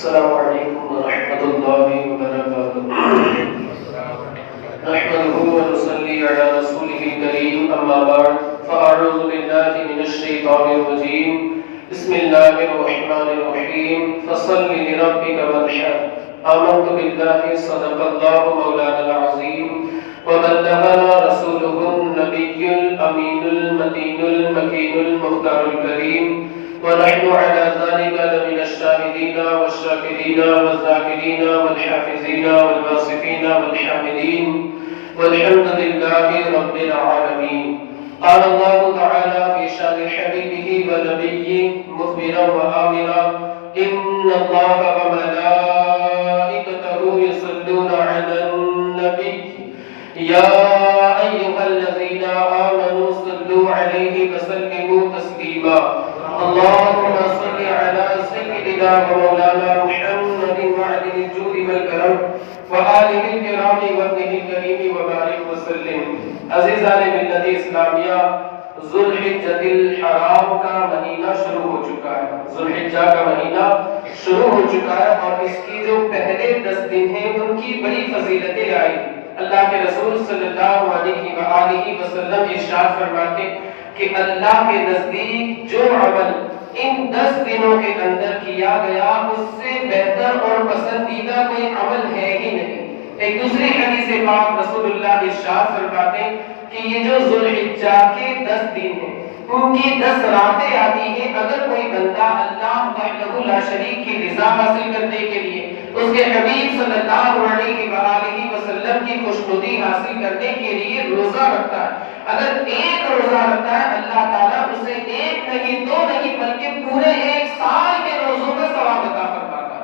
السلام علیکم ورحمۃ اللہ وبرکاتہ۔ نحمده ونصلي على رسوله الكريم، اما بعد فاعوذ بالله من الشیطان الرجیم، بسم اللہ الرحمن الرحیم، فصل لربك وانحر، آمنت باللہ صدق اللہ مولانا العظیم، وبلغنا رسوله النبی الامین المتین المکین المختار الکریم، ونحن على ذلك لمن الشاهدين والشاكرين والذاكرين والحافظين والواصفين والحامدين، والحمد لله رب العالمين۔ قال الله تعالى في شان حبيبه ونبيه مخبرا وآمرا، إن الله وملائكته يصلون على النبي يا أيها الذين آمنوا صلوا عليه وسلموا تسليما، اللهم صل على سيدنا ومولانا محمد معدن الجود والكرم وآله الكرام وابنه الكريم وبارك وسلم۔ عزیزان ملت اسلامیہ، ذو الحجۃ الحرام کا مہینہ شروع ہو چکا ہے، ذو الحجہ کا مہینہ شروع ہو چکا ہے، اور اس کی جو پہلے 10 دن ہیں ان کی بڑی فضیلتیں آئی۔ اللہ کے رسول صلی اللہ علیہ وآلہ وسلم ارشاد فرماتے کہ اللہ کے نزدیک جو عمل ان 10 دنوں کے اندر کیا گیا اس سے بہتر اور پسندیدہ کوئی عمل ہے ہی نہیں۔ ایک دوسری حدیث پاک رسول اللہ ارشاد فرماتے کہ یہ جو ذو الحجہ کے 10 دن ہیں ان کی 10 راتیں آتی ہیں، اگر کوئی بندہ اللہ وحدہ لا شریک کی رضا حاصل کرنے کے لیے، اس کے حبیب صلی اللہ علیہ وآلہ وسلم کی خوشنودی حاصل کرنے کے لیے روزہ رکھتا ہے، اگر ایک روزہ رکھتا ہے اللہ تعالیٰ اسے ایک نہیں 2 نہیں بلکہ پورے 1 سال کے روزوں کا ثواب عطا فرماتا ہے۔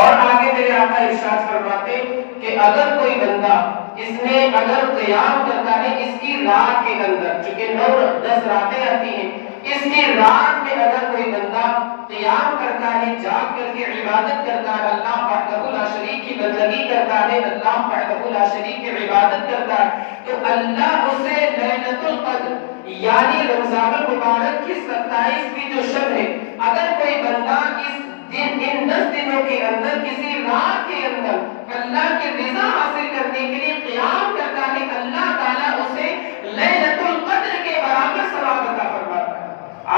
اور آگے میرے آقا ارشاد فرماتے کہ اگر کوئی بندہ اس نے اگر قیام کرتا ہے اس کی رات کے اندر، چونکہ 9-10 راتیں آتی ہیں، اس کی رات میں اگر کوئی بندہ قیام کرتا ہے، جاگ کر کے عبادت کرتا ہے، اللہ وحدہ لا شریک کی بندگی کرتا ہے، اللہ وحدہ لا شریک کی عبادت کرتا ہے، تو اللہ اسے لیلۃ القدر یعنی رمضان المبارک کی 27ویں جو شب ہے، اگر کوئی بندہ اس دن ان 10 دنوں کے اندر کسی رات کے اندر اللہ کی رضا حاصل کرنے کے لیے قیام کرتا ہے، اللہ تعالیٰ اسے لیلۃ القدر کے برابر ثواب عطا فرماتا ہے۔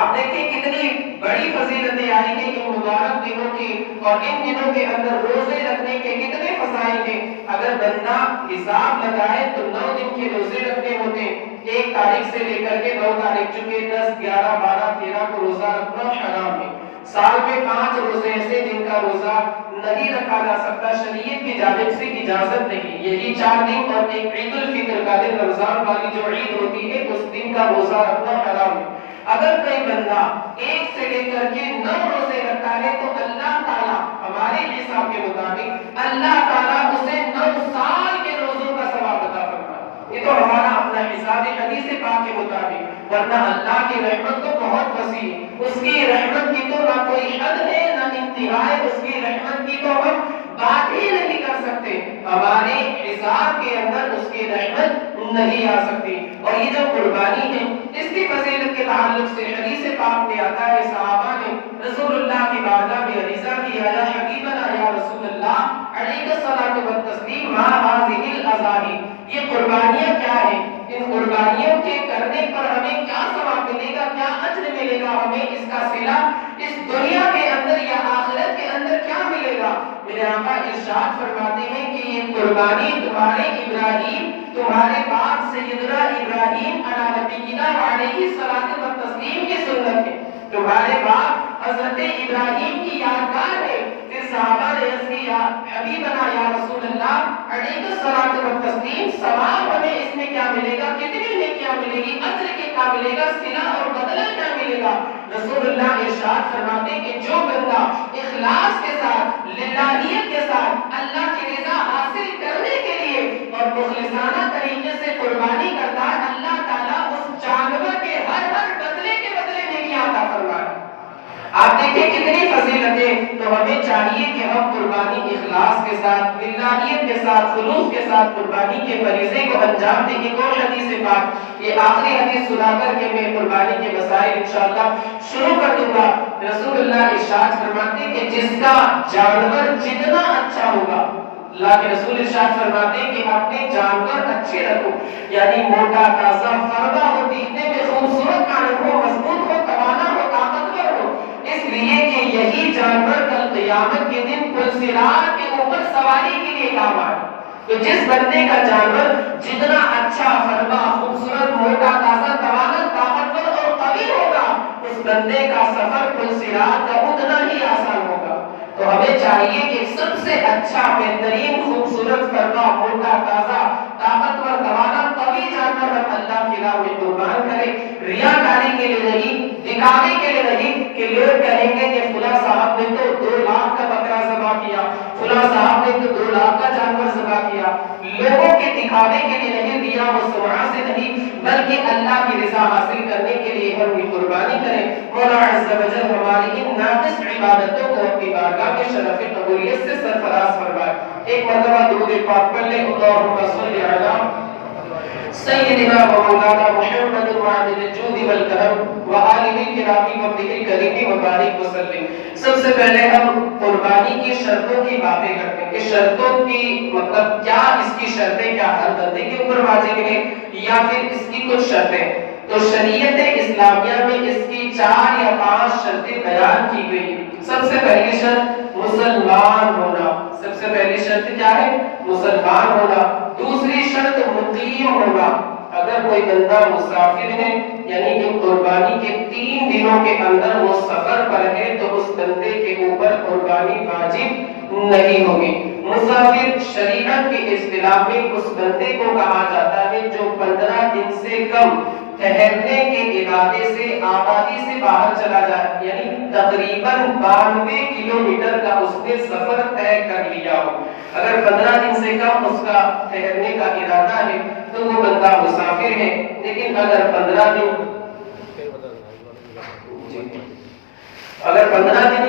آپ دیکھیں کتنی بڑی فضیلتیں آئی ہیں ان مبارک دنوں کی، اور ان دنوں کے اندر روزے رکھنے کے کتنے فضائل ہیں۔ اگر بندہ حساب لگائے تو 9 دن کے روزے رکھنے ہوتے ہیں، 1 تاریخ سے لے کر کے 9 تاریخ، چونکہ 10، 11، 12، 13 کو روزہ رکھنا حرام ہے۔ سال میں 5 روزے ایسے جن کا روزہ نہیں رکھا جا سکتا، شریعت کی جانب سے اجازت نہیں، یہی 4 دن اور ایک عید الفطر کا دن، رمضان والی جو عید ہوتی ہے اس دن کا روزہ رکھنا حرام ہے۔ اگر کوئی بندہ 1 سے لے کر کے 9 روزے رکھتا ہے تو اللہ تعالیٰ ہمارے حساب کے مطابق اللہ تعالیٰ اسے 9 سال کے روزوں کا ثواب عطا فرمائے۔ یہ تو ہمارا اپنا حساب ہے حدیث پاک کے مطابق، ورنہ اللہ کی رحمت تو بہت وسیع ہے، اس کی رحمت کی تو نہ کوئی حد ہے نہ انتہا ہے، اس کی رحمت کی تو ہم بات ہی نہیں کر سکتے، ہمارے حساب کے اندر اس کی رحمت نہیں آ سکتی۔ اور یہ جو قربانی ہے اس کی فضیلت کے تعلق سے حدیث پاک میں آتا ہے، صحابہ نے رسول اللہ کی بارگاہ میں عریضہ کیا، یا حبیبنا یا رسول اللہ علیہ الصلاۃ والتسلیم ما هذه الاضاحی، یہ قربانیاں کیا ہیں، ان قربانیوں کے کرنے پر ہمیں کیا ثواب ملے گا، کیا اجر ملے گا، ہمیں اس کا صلہ اس دنیا کے اندر یا آخرت کے اندر کیا ملے گا۔ میرے آقا ارشاد فرماتے ہیں کہ یہ قربانی تمہارے ابراہیم، تمہارے باپ سیدنا ابراہیم علی نبینا علیہ الصلوۃ والتسلیم کی سنت ہے، تمہارے باپ حضرت ابراہیم کی یادگار ہے۔ پھر صحابہ نے عرض کیا، حبیبنا یا رسول اللہ علیہ الصلوۃ والتسلیم، ثواب ہمیں اس میں کیا ملے گا، کتنی نیکیاں ملے گی، اجر کیا ملے گا، صلہ اور بدلہ کیا ملے گا۔ رسول اللہ ارشاد فرماتے کہ جو بندہ اخلاص کے ساتھ، للہیت کے ساتھ اللہ کی رضا حاصل کرنے کے لیے اور مخلصانہ طریقے سے قربانی کرتا ہے، اللہ تعالیٰ اس جانور کے ہر بدلے کے بدلے نیکیاں عطا فرمائے۔ آپ دیکھیں کتنی فضیلتیں، تو ہمیں چاہیے کہ ہم قربانی اخلاص کے ساتھ، للہیت کے ساتھ، خلوص کے ساتھ قربانی کے فریضے کو انجام دیں۔ ایک اور حدیث پاک، یہ آخری حدیث سنا کر کے میں قربانی کے مسائل انشاءاللہ شروع کر دوں گا۔ رسول اللہ ارشاد فرماتے کہ جس کا جانور جتنا اچھا ہوگا، اللہ کے رسول ارشاد فرماتے ہیں کہ اپنے جانور اچھے رکھو، یعنی موٹا، تازہ، فربا ہو، دیکھنے میں خوبصورت مانند ہو، مضبوط ہو، توانا ہو، طاقتور ہو، اس لیے کہ یہی جانور کل قیامت کے دن پل صراط کے اوپر سواری کے لیے کام آئے۔ تو جس بندے کا جانور جتنا اچھا، فربا، خوبصورت، موٹا، تازہ، توانا، طاقتور اور قوی ہوگا، اس بندے کا سفر پل صراط کا اتنا ہی آسان ہوگا۔ تو ہمیں چاہیے کہ سب سے اچھا، بہترین، خوبصورت، فربا، موٹا، تازہ، طاقتور، توانا، قوی جانور ہم اللہ کی راہ میں قربان کریں، ریاکاری کے لیے نہیں، دکھاوے کے لیے نہیں کہ لوگ کہیں گے کہ فلاں صاحب نے تو 2 لاکھ کا بکرا ذبح کیا، فلاں صاحب نے تو 2 لاکھ کا جانور ذبح کیا۔ لوگوں کے دکھاوے کے لیے نہیں، ریا و سمعہ سے نہیں، بلکہ اللہ کی رضا حاصل کرنے کے لیے ہم یہ قربانی کریں۔ مولا عز و جل ہماری ان ناقص عبادتوں کو اپنی بارگاہ میں شرف قبولیت سے سرفراز فرمائے۔ ایک مرتبہ درود پاک پڑھ لیں، اللہم صل علی سیدنا و مولانا محمد وعدل الجود والکرم وآلہ الکرام وابنہ الکریم وبارک وسلم۔ سب سے پہلے ہم قربانی کی شرطوں کی باتیں کرتے ہیں کہ شرطوں کی مطلب کیا، اس کی شرطیں کیا ہر بندے کے اوپر واجب ہیں یا پھر اس کی کچھ شرطیں۔ تو شریعت اسلامیہ میں اس کی 4 یا 5 شرطیں بیان کی گئی۔ سب سے پہلی شرط مسلمان ہونا، سب سے پہلی شرط کیا ہے؟ مسلمان ہونا۔ دوسری شرط مقیم ہونا، اگر کوئی بندہ مسافر ہے یعنی کہ قربانی کے 3 دنوں کے اندر وہ سفر پر ہے تو اس بندے کے اوپر قربانی واجب نہیں ہوگی۔ مسافر شریعت کی اصطلاح میں اس بندے کو کہا جاتا ہے جو 15 دن سے کم ٹھہرنے کے ارادے سے آبادی سے باہر چلا جائے، یعنی تقریباً 92 کلومیٹر کا اس نے سفر طے کر لیا ہو۔ اگر 15 دن سے کم اس کا ٹھہرنے کا ارادہ ہے تو وہ بندہ مسافر ہے، لیکن اگر 15 دن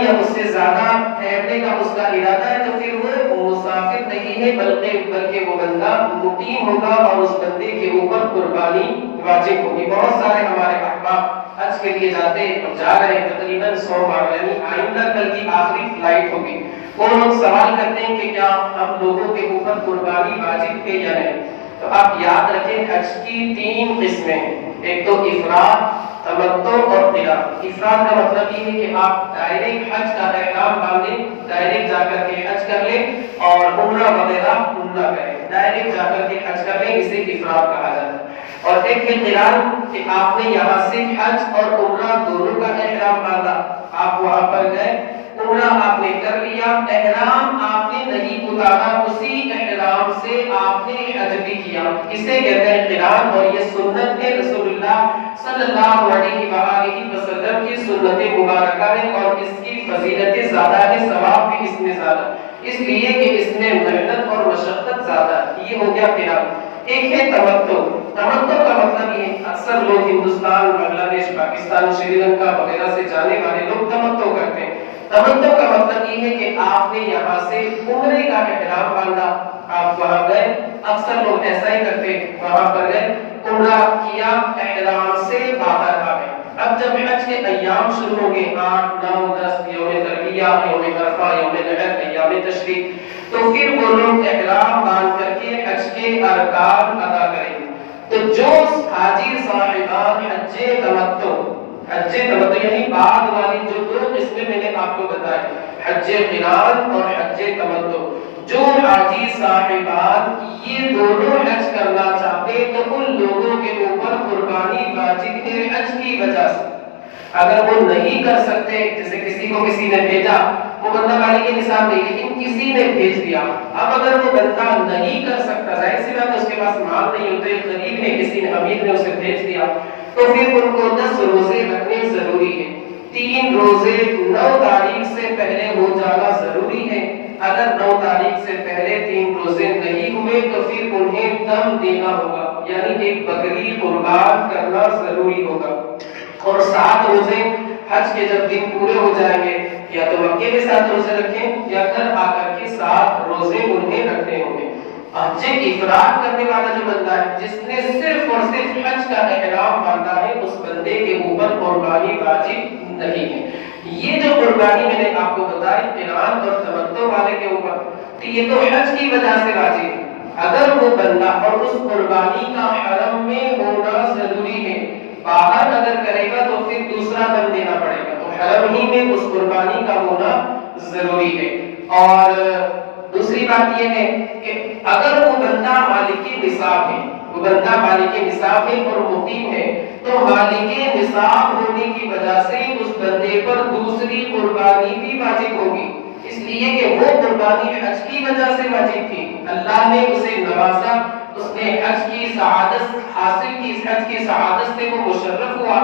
یا اس سے زیادہ ٹھہرنے کا اس کا ارادہ ہے تو پھر وہ مسافر نہیں ہے بلکہ وہ بندہ مقیم ہوگا اور اس بندے کے اوپر قربانی واجب ہوگی۔ بہت سارے ہمارے احباب حج کے لیے جا رہے ہیں، تقریباً 100 بار، یعنی آئندہ کل کی آخری فلائٹ ہوگی۔ وہ لوگ سوال کرتے ہیں کہ کیا ہم لوگوں کے اوپر قربانی واجب ہے یا نہیں؟ تو آپ یاد رکھیں حج کی 3 قسمیں ہیں، ایک تو افراد، تمتع اور قران۔ افراد کا مطلب یہ ہے کہ آپ ڈائریکٹ حج کا احرام باندھیں، ڈائریکٹ جا کر کے حج کر لیں اور عمرہ وغیرہ عمرہ کریں، ڈائریکٹ جا کر کے حج کر لیں، اسے افراد کہا جاتا ہے۔ اور ایک ہے قران کہ آپ نے یہاں سے حج اور عمرہ دونوں کا احرام باندھا، آپ وہاں پر گئے، عمرہ آپ نے کر لیا، احرام آپ نے نہیں اتارا، اسی احرام سے آپ نے حج بھی کیا، اسے کہتے ہیں قران۔ اور یہ سنت ہے رسول اللہ صلی اللہ علیہ وآلہ وسلم کی سنت مبارکہ ہے اور اس کی فضیلت زیادہ ہے، ثواب بھی اس میں زیادہ، اس لیے کہ اس میں محنت اور مشقت زیادہ ہے۔ یہ ہو گیا قران۔ ایک ہے تمتع۔ تمتع کا مطلب یہ ہے اکثر لوگ ہندوستان، بنگلہ دیش، پاکستان، سری لنکا وغیرہ سے جانے والے لوگ تمتع کرتے ہیں۔ تمتع کا مطلب یہ ہے کہ آپ نے یہاں سے عمرے کا احرام باندھا، آپ وہاں گئے، اکثر لوگ ایسا ہی کرتے، وہاں پر گئے، عمرہ کیا، احرام سے باہر آ گئے۔ اب جب حج کے ایام شروع ہوں گے، 8، 9، 10، یوم ترویہ، یوم عرفہ، یوم نحر، ایام تشریق، تو پھر وہ لوگ احرام باندھ کر کے حج کے ارکان ادا کریں گے۔ تو جو حاجی صاحبان حج تمتع یعنی بعد والی جو 2 قسمیں میں نے آپ کو بتائی، حج قران اور حج تمتع، جو حاجی صاحبان یہ دونوں حج کرنا چاہتے تو ان لوگوں کے اوپر قربانی واجب ہے حج کی وجہ سے۔ اگر وہ نہیں کر سکتے، جیسے کسی کو کسی نے بھیجا، وہ بندہ والی کے نصاب نہیں لیکن کسی نے بھیج دیا، اب اگر وہ بندہ نہیں کر سکتا، ظاہر سی بات ہے اس کے پاس مال نہیں ہوتے، غریب ہے، کسی نے امیر نے اسے بھیج دیا، تو پھر ان کو 10 روزے رکھنے ضروری ہے۔ 3 روزے 9 تاریخ سے پہلے ہو جانا ضروری ہے۔ اگر 9 تاریخ سے پہلے 3 روزے نہیں ہوئے تو پھر انہیں دم دینا ہوگا، یعنی ایک بکری قربان کرنا ضروری ہوگا۔ اور 7 روزے حج کے جب دن پورے ہو جائیں گے، یا تو مکے میں 7 روزے رکھیں یا گھر آ کر کے 7 بعد روزے انہیں رکھنے ہوں گے۔ حج افراد کرنے والا جو بندہ ہے جس نے صرف اور صرف حج کا احرام باندھا ہے اس بندے کے اوپر قربانی واجب نہیں ہے۔ یہ جو قربانی میں نے آپ کو بتائی قران اور تمتع والے کے اوپر، تو یہ تو حج کی وجہ سے واجب ہے۔ اگر وہ بندہ اور اس قربانی کا حرم میں ہونا ضروری ہے، باہر اگر کرے گا تو پھر دوسرا دم دینا پڑے گا، تو حرم ہی میں اس قربانی کا ہونا ضروری ہے۔ اور دوسری بات یہ ہے کہ اگر وہ بندہ مالک نصاب ہے، وہ بندہ مالک نصاب ہے اور مقیم ہے، تو مالک نصاب ہونے کی وجہ سے اس بندے پر دوسری قربانی بھی واجب ہوگی، اس لیے کہ وہ قربانی حج کی وجہ سے واجب تھی، اللہ نے اسے نوازا، اس نے حج کی سعادت حاصل کی، اس حج کی سعادت سے وہ مشرف ہوا،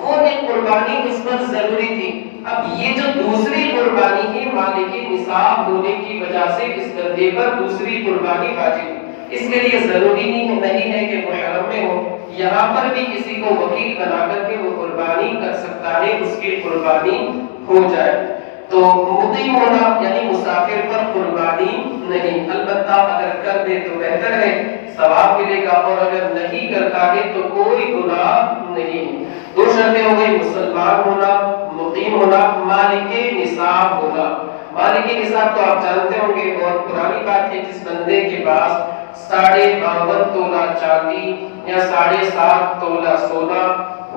وہ ایک قربانی اس پر ضروری تھی۔ اب یہ جو دوسری قربانی ہے مالک نصاب ہونے کی وجہ سے اس بندے پر دوسری قربانی واجب ہے، اس کے لیے ضروری نہیں ہے کہ وہ حرم میں ہو، یہاں پر بھی کسی کو وکیل بنا کر کے وہ قربانی کر سکتا ہے، اس کی قربانی ہو جائے۔ تو مقیم ہونا یعنی مسافر پر قربانی نہیں، البتہ اگر کر دے تو بہتر ہے، ثواب ملے گا، اور اگر نہیں کرتا ہے تو کوئی گناہ نہیں۔ دو شرطیں ہو گئی، مسلمان ہونا، مقیم ہونا، مالک نصاب ہونا۔ مالک نصاب تو آپ جانتے ہوں گے، بہت پرانی بات ہے، جس بندے کے پاس 52.5 تولہ چاندی یا 7.5 تولہ سونا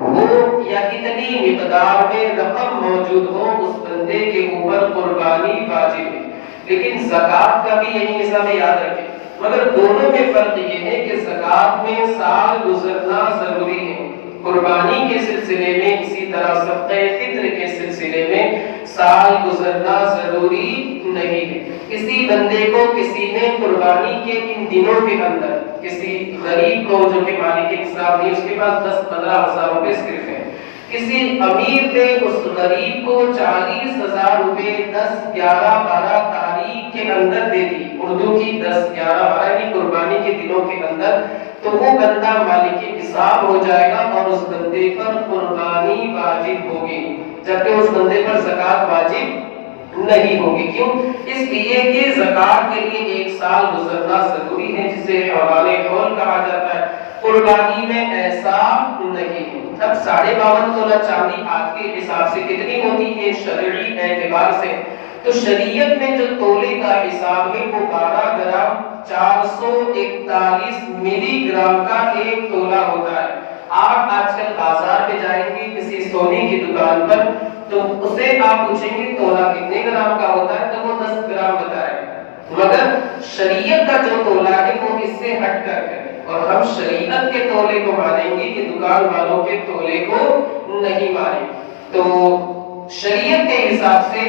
ہو یا اتنی مقدار میں رقم موجود ہو، اس بندے کے اوپر قربانی واجب ہے۔ لیکن زکوٰۃ کا بھی یہی نصاب ہے، یاد رکھیں، مگر دونوں میں فرق یہ ہے کہ زکوٰۃ میں سال گزرنا ضروری ہے، قربانی کے سلسلے میں اسی طرح صدقہ فطر کے سلسلے میں سال گزرنا ضروری نہیں ہے۔ کسی بندے کو کسی نے قربانی کے ان دنوں کے اندر، کسی غریب کو جو کہ مالک نصاب نہیں، اس کے پاس 10-15 ہزار روپے صرف ہیں، کسی امیر نے اس غریب کو 40,000 روپے 10-11-12 تاریخ کے اندر دے دی، اردو کی 10-11-12 یعنی قربانی کے دنوں کے اندر، تو وہ بندہ مالک نصاب ہو جائے گا اور اس بندے پر قربانی واجب ہوگی، جبکہ اس بندے پر زکوٰۃ واجب نہیں ہوگی۔ کیوں؟ اس لیے کہ زکوٰۃ کے لیے 1 سال گزرنا ضروری ہے، جسے حولان حول کہا جاتا ہے، قربانی میں ایسا نہیں ہے۔ اب 52.5 تولہ چاندی آج کے حساب سے کتنی ہوتی ہے شرعی اعتبار سے؟ تو شریعت میں جو تولے کا حساب ہے وہ 12 گرام 441 ملی گرام کا ایک تولہ ہوتا ہے۔ آپ آج کل بازار میں جائیں گے کسی سونے کی دکان پر، تو اسے آپ پوچھیں گے تولہ کتنے گرام کا ہوتا ہے، تو وہ 10 گرام بتائے گا، مگر شریعت کا جو تولہ ہے وہ اس سے ہٹ کر ہے، اور ہم شریعت کے تولے کو مانیں گے کہ دکان والوں کے تولے کو نہیں مانیں۔ تو شریعت کے حساب سے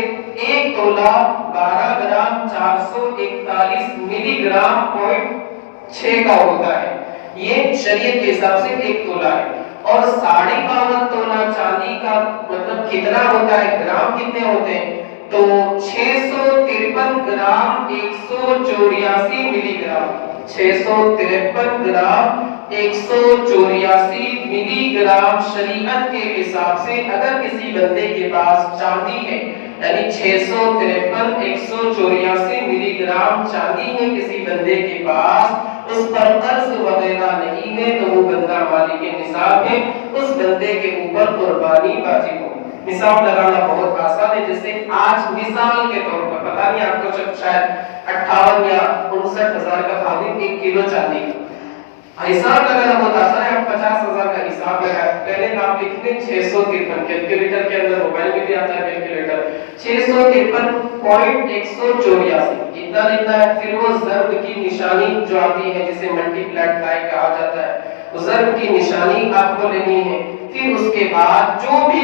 ایک تولہ 12 گرام 441 ملی گرام 0.6 کا ہوتا ہے، یہ شریعت کے حساب سے ایک تولہ ہے۔ اور 52.5 تولہ چاندی کا مطلب کتنا ہوتا ہے، گرام کتنے ہوتے ہیں، تو 653 گرام 184 ملی گرام، 653 گرام 184 ملی گرام شریعت کے حساب سے اگر کسی بندے کے پاس چاندی ہے، یعنی 653 184 ملی گرام چاندی ہے کسی بندے کے پاس، اس پر قرض وغیرہ نہیں ہے، تو وہ بندہ مالک نصاب ہے، اس بندے کے اوپر قربانی واجب ہو۔ مثال لگانا بہت آسان ہے، جیسے آج مثال کے طور پر پتہ نہیں آپ کو شاید 58 یا 59 ہزار کا بھاؤ ہے 1 کلو چاندی کا، حساب لگانا بہت آسان ہے، آپ 50,000 کا حساب لگائیں، پہلے آپ لکھ لیں 653، کیلکولیٹر کے اندر موبائل میں بھی آتا ہے کیلکولیٹر، 653.184 اتنا لکھنا ہے، پھر وہ ضرب کی نشانی جو آتی ہے جسے ملٹی پلائی کہا جاتا ہے، وہ ضرب کی نشانی آپ کو لینی ہے، پھر اس کے بعد جو بھی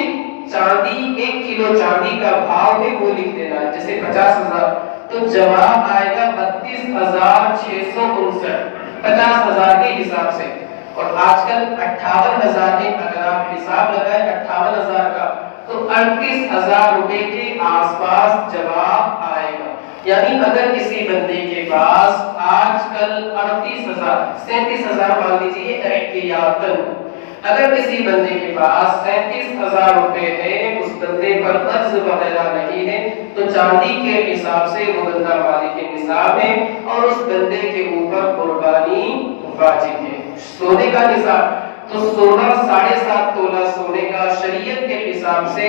چاندی 1 کلو چاندی کا بھاؤ ہے وہ لکھ دینا ہے، جیسے 50,000، تو جواب آئے گا 32,659 50,000 کے حساب سے، اور آج کل 58,000 ہے، اگر آپ حساب لگائیں 58,000 کا تو 38,000 روپے کے آس پاس جواب آئے گا۔ یعنی اگر کسی بندے کے پاس آج کل 38,000 37,000 مان لیجیے احتیاطاً، اگر کسی بندے کے پاس 37,000 روپے ہے، اس بندے پر قرض وغیرہ نہیں ہے، تو چاندی کے حساب سے وہ بندہ مالک نصاب ہے اور اس بندے کے اوپر قربانی واجب ہے۔ سونے کا نصاب تو سونا 7.5 تولہ سونے کا شریعت کے حساب سے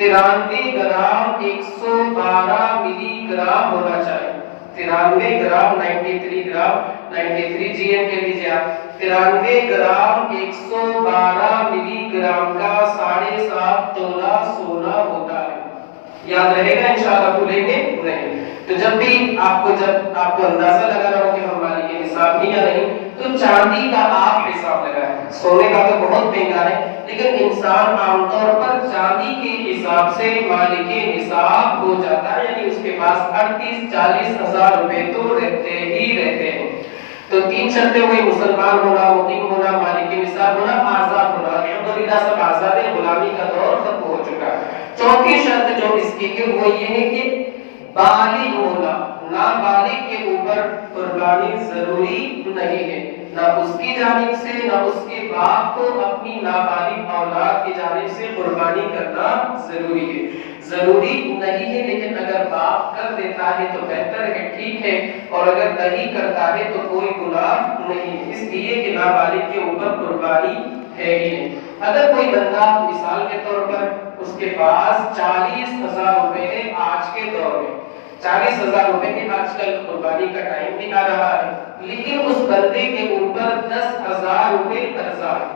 93 گرام 112 ملی گرام ہونا چاہیے۔ 93 گرام 93 گرام 93 جی ایم کے لیجیے آپ، 93 گرام 112 ملی گرام کا 7.5 تولہ سونا ہوتا ہے۔ یاد رہے گا انشاءاللہ، بھولیں گے نہیں۔ تو جب بھی آپ کو اندازہ لگانا ہو کہ ہم مالک نصاب ہیں یا نہیں، تو چاندی کا آپ حساب لگائیں۔ سونے کا تو بہت مہنگا ہے، لیکن انسان عام طور پر چاندی کے حساب سے مالک نصاب ہو جاتا ہے، یعنی اس کے پاس 38-40 ہزار روپے تو رہتے ہی رہتے ہیں۔ تو 3 شرطیں ہوئی: مسلمان ہونا، مقیم ہونا، مالک نصاب ہونا، آزاد ہونا۔ الحمدللہ سب آزاد ہیں، غلامی کا دور ختم ہو چکا ہے۔ چوتھی شرط جو اس کی ہے وہ یہ ہے کہ بالغ ہونا۔ نابالغ کے اوپر قربانی ضروری نہیں ہے، نہ اس کی جانب سے نہ اس کے باپ کو اپنی نابالغ اولاد کی جانب سے قربانی کرنا ضروری ہے۔ ضروری نہیں ہے، لیکن اگر باپ کر دیتا ہے تو بہتر ہے، ٹھیک ہے، اور اگر نہیں کرتا ہے تو کوئی گناہ نہیں، اس لیے کہ نابالغ کے اوپر قربانی ہے ہی نہیں۔ اگر کوئی بندہ مثال کے طور پر اس کے پاس 40,000 روپے ہے، آج کے دور میں 40,000 روپے کے آج کل قربانی کا ٹائم بھی آ رہا ہے، لیکن اس بندے کے اوپر 10,000 روپے قرضہ ہے۔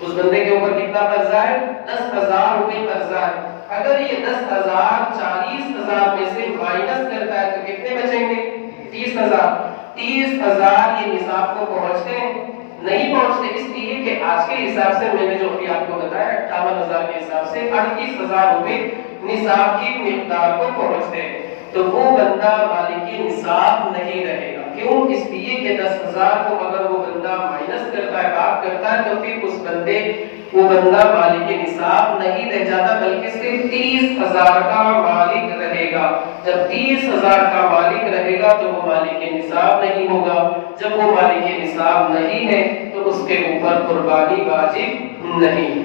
اس بندے کے اوپر کتنا قرضہ ہے؟ 10,000 روپے قرضہ ہے۔ اگر یہ 10,000 40,000 میں سے مائنس کرتا ہے تو کتنے بچیں گے؟ 30,000۔ 30,000 یہ نصاب کو پہنچتے ہیں؟ نہیں پہنچتے، اس لیے کہ آج کے حساب سے میں نے جو ابھی آپ کو بتایا 58,000 کے حساب سے 38,000 روپے نصاب کی مقدار کو پہنچتے ہیں، تو وہ بندہ مالک نصاب نہیں رہے گا۔ کیوں؟ اس لیے کہ 10,000 کو اگر وہ بندہ مائنس کرتا ہے، باق کرتا ہے، تو پھر وہ بندہ مالک نصاب نہیں رہ جاتا، بلکہ صرف 30,000 کا مالک رہے گا۔ جب 30,000 کا مالک رہے گا تو وہ مالک نصاب نہیں ہوگا۔ جب وہ مالک نصاب نہیں ہے تو اس کے اوپر قربانی واجب نہیں۔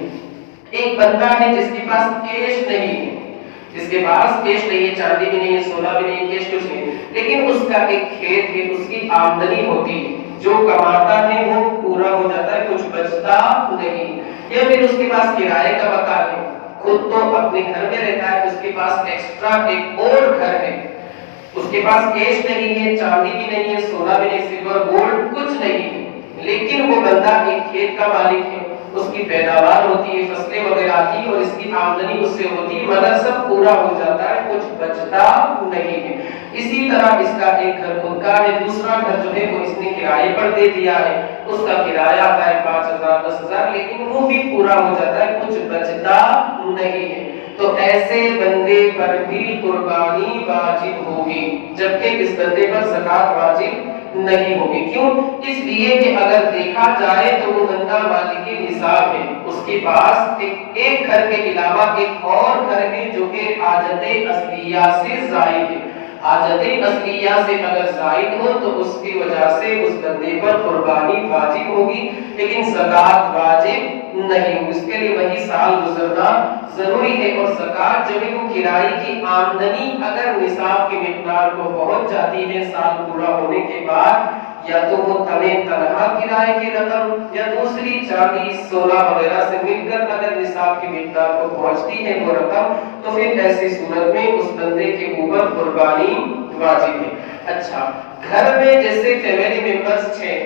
ایک بندہ ہے جس کے پاس کیش نہیں ہے، جس کے پاس کیش نہیں ہے، چاندی بھی نہیں ہے، سونا بھی نہیں ہے، کیش کچھ نہیں، لیکن اس کا ایک کھیت ہے، اس کی آمدنی ہوتی ہے، جو کماتا ہے وہ پورا ہو جاتا ہے، کچھ بچتا نہیں، یا پھر اس کے پاس کرائے کا مکان ہے، خود تو اپنے گھر میں رہتا ہے، اس کے پاس ایکسٹرا ایک اور گھر ہے، اس کے پاس کیش نہیں ہے، چاندی بھی نہیں ہے، سونا بھی نہیں، سلور گولڈ کچھ نہیں ہے، لیکن وہ بندہ ایک کھیت کا مالک ہے، اس کی پیداوار ہوتی ہے، فصلیں وغیرہ آتی ہے اور اس کی آمدنی اس سے ہوتی ہے، مگر سب پورا ہو جاتا ہے، کچھ بچتا نہیں ہے۔ اسی طرح اس کا ایک گھر خود کا ہے، دوسرا گھر جو ہے وہ اس نے کرائے پر دے دیا ہے، اس کا کرایہ آتا ہے 5,000 10,000، لیکن وہ بھی پورا ہو جاتا ہے، کچھ بچتا نہیں ہے، تو ایسے بندے پر بھی قربانی واجب ہوگی، جبکہ اس بندے پر زکوٰۃ واجب نہیں ہوگی۔ کیوں؟ اس لیے کہ اگر دیکھا جائے تو وہ بندہ مالک نصاب ہے، اس کے پاس ایک گھر کے علاوہ ایک اور گھر ہے جو کہ حاجت اصلیہ سے زائد ہے، حاجت اصلیہ سے اگر زائد ہو تو اس کی وجہ سے اس بندے پر قربانی واجب ہوگی، لیکن زکوٰۃ واجب نہیں ہوگی، اس کے لیے وہی سال گزرنا ضروری ہے، اور زکوٰۃ جو ہے وہ کرائے کی آمدنی اگر نصاب کی مقدار کو پہنچ جاتی ہے سال پورا ہونے کے بعد، یا تو وہ تنہا کرائے کی رقم یا دوسری چاندی سونا وغیرہ سے مل کر اگر نصاب کی مقدار کو پہنچتی ہے وہ رقم، تو پھر ایسی صورت میں اس بندے کے اوپر قربانی واجب ہے۔ اچھا، گھر میں جیسے فیملی ممبرز 6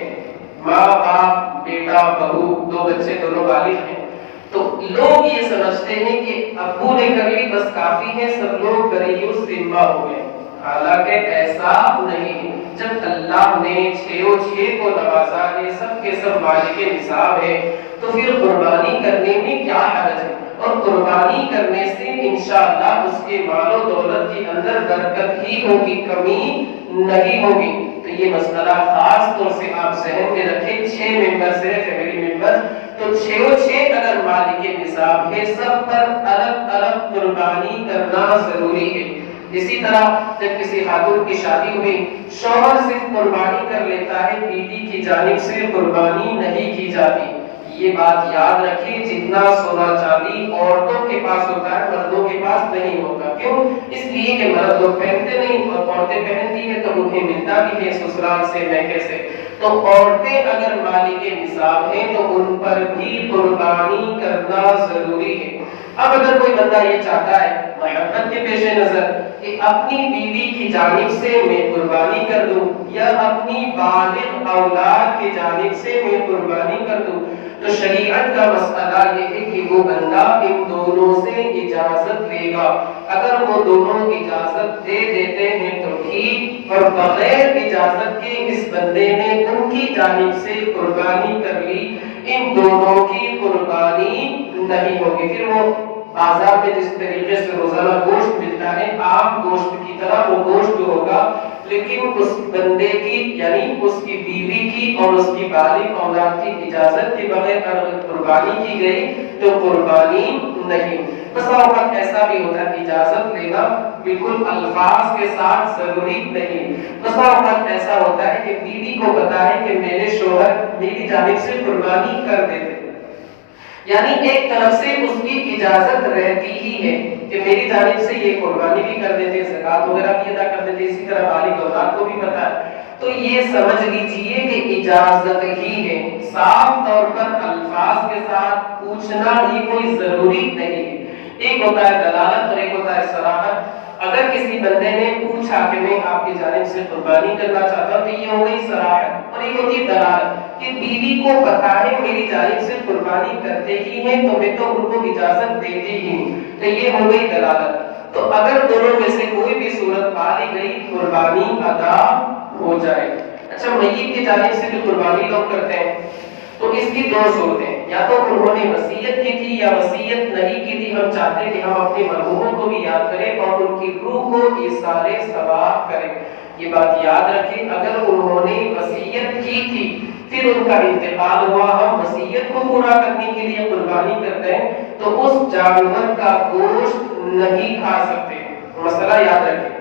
ماں باپ بیٹا بہو 2 بچے دونوں بالغ ہیں، تو لوگ یہ سمجھتے ہیں کہ ابو نے کر لی بس کافی ہے، سب لوگ بریوس ذمہ ہو گئے، حالانکہ ایسا نہیں ہے۔ جب اللہ نے 6 کو نوازا ہے، سب کے سب مالک نصاب ہے، تو پھر قربانی کرنے میں کیا حرج ہے، اور قربانی کرنے سے انشاءاللہ اس کے مال و دولت کے اندر برکت ہی ہوگی، کمی نہیں ہوگی۔ تو یہ مسئلہ خاص طور سے آپ ذہن میں رکھیں، 6 ممبرز ہیں فیملی ممبرز، تو 6 اگر مالک نصاب ہے، سب پر الگ الگ قربانی کرنا ضروری ہے۔ اسی طرح جب کسی خاتون کی شادی ہوئی، شوہر صرف قربانی کر لیتا ہے، بیوی کی جانب سے قربانی نہیں کی جاتی، یہ بات یاد رکھیں، جتنا سونا چاندی عورتوں کے پاس ہوتا ہے مردوں کے پاس نہیں ہوتا۔ کیوں؟ اس لیے کہ مرد لوگ پہنتے نہیں اور عورتیں پہنتی ہیں تو انہیں ملتا بھی ہے سسرال سے میکے سے۔ تو عورتیں اگر مالک نصاب ہیں تو ان پر بھی قربانی کرنا ضروری ہے۔ اب اگر کوئی بندہ یہ چاہتا ہے محبت کے پیش نظر کہ اپنی بیوی کی جانب سے میں قربانی کر دوں یا اپنی بالغ اولاد کی جانب سے میں قربانی کر دوں، تو شریعت کا مسئلہ یہ ہے کہ وہ بندہ ان دونوں سے اجازت لے گا۔ اگر وہ دونوں اجازت دے دیتے ہیں تو ٹھیک، اور بغیر اجازت کے اس بندے نے ان کی جانب سے قربانی کر لی، ان دونوں کی قربانی نہیں ہوگی۔ پھر وہ بازار میں جس طریقے سے روزانہ گوشت ملتا ہے عام گوشت کی طرح وہ گوشت ہوگا، لیکن اس بندے کی یعنی اس کی بیوی کی اور اس کی بالغ اولاد کی اجازت کے بغیر اگر قربانی کی گئی تو قربانی نہیں۔ بس اوقات ایسا بھی ہوتا ہے اجازت لینا بالکل الفاظ کے ساتھ ضروری نہیں۔ بس اوقات ایسا ہوتا ہے کہ بیوی کو پتا ہے کہ میرے شوہر میری جانب سے قربانی کر دیتے، یعنی ایک طرف سے اس کی اجازت رہتی ہی ہے کہ میری جانب سے یہ قربانی بھی کر دیتے، زکات وغیرہ بھی ادا کر دیتے، اسی طرح بالغ اولاد کو بھی پتا ہے، تو یہ سمجھ لیجئے کہ اجازت ہی ہے۔ صاف طور پر الفاظ کے ساتھ پوچھنا یہ کوئی ضروری نہیں ہے۔ ایک ہوتا ہے دلالت اور ایک ہوتا ہے صراحت۔ اگر کسی بندے نے پوچھا کہ میں آپ کی جانب سے قربانی کرنا چاہتا ہوں تو یہ ہو گئی صراحت، اور ایک ہوتی ہے دلالت کہ بیوی کو پتا ہے میری جانب سے قربانی کرتے ہی ہیں تو میں تو ان کو اجازت دیتی ہی ہوں، تو یہ ہو گئی دلالت۔ تو اگر دونوں میں سے کوئی بھی صورت پائی گئی قربانی ادا ہو جائے۔ اچھا، میت کی جانب سے جو قربانی لوگ کرتے ہیں تو اس کی دو صورتیں، یا تو انہوں نے وصیت کی تھی یا وصیت نہیں کی تھی، ہم چاہتے ہیں کہ ہم اپنے مرحوموں کو بھی یاد کریں اور ان کی روح کو ایصال ثواب کریں۔ یہ بات یاد رکھیں، اگر انہوں نے وصیت کی تھی پھر ان کا انتقال ہوا، ہم وصیت کو پورا کرنے کے لیے قربانی کرتے ہیں تو اس جانور کا گوشت نہیں کھا سکتے، مسئلہ یاد رکھیں۔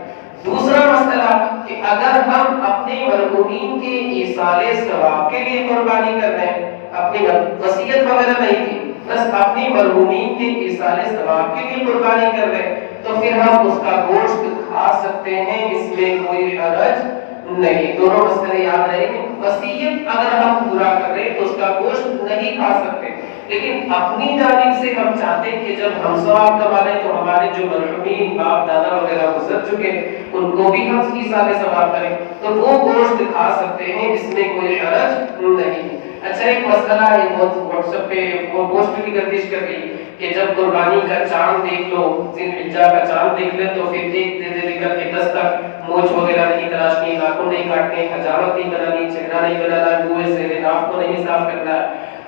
دوسرا مسئلہ کہ اگر ہم اپنے مرحومین کے ایصال ثواب کے لیے قربانی کر رہے ہیں، اپنی وصیت وغیرہ نہیں کی، بس اپنی مرحومین کے ایصال ثواب کے لیے قربانی کر رہے ہیں، تو پھر ہم اس کا گوشت کھا سکتے ہیں، اس میں کوئی حرج نہیں۔ دونوں مسئلے یاد رہیں گے۔ وصیت اگر ہم پورا کر رہے ہیں تو اس کا گوشت نہیں کھا سکتے، لیکن اپنی جانب سے ہم چاہتے ہیں کہ جب ہم ثواب کما لیں تو ہمارے جو مرحومین باپ دادا وغیرہ گزر چکے ان کو بھی ہم ایصال ثواب کریں تو وہ گوشت کھا سکتے ہیں، اس میں کوئی حرج نہیں۔ اچھا، ایک مسئلہ ہے بہت واٹس ایپ پہ وہ گوشت کی گردش کر گئی کہ جب قربانی کا چاند دیکھ لو، ذی الحجہ کا چاند دیکھ لے تو پھر ایک دے کر کے 10 تک مونچھ وغیرہ نہیں تراشنی، ناخن نہیں کاٹنے، حجامت نہیں بنانی، چہرہ نہیں بنانا، منہ سے ناف کو نہیں صاف کرنا،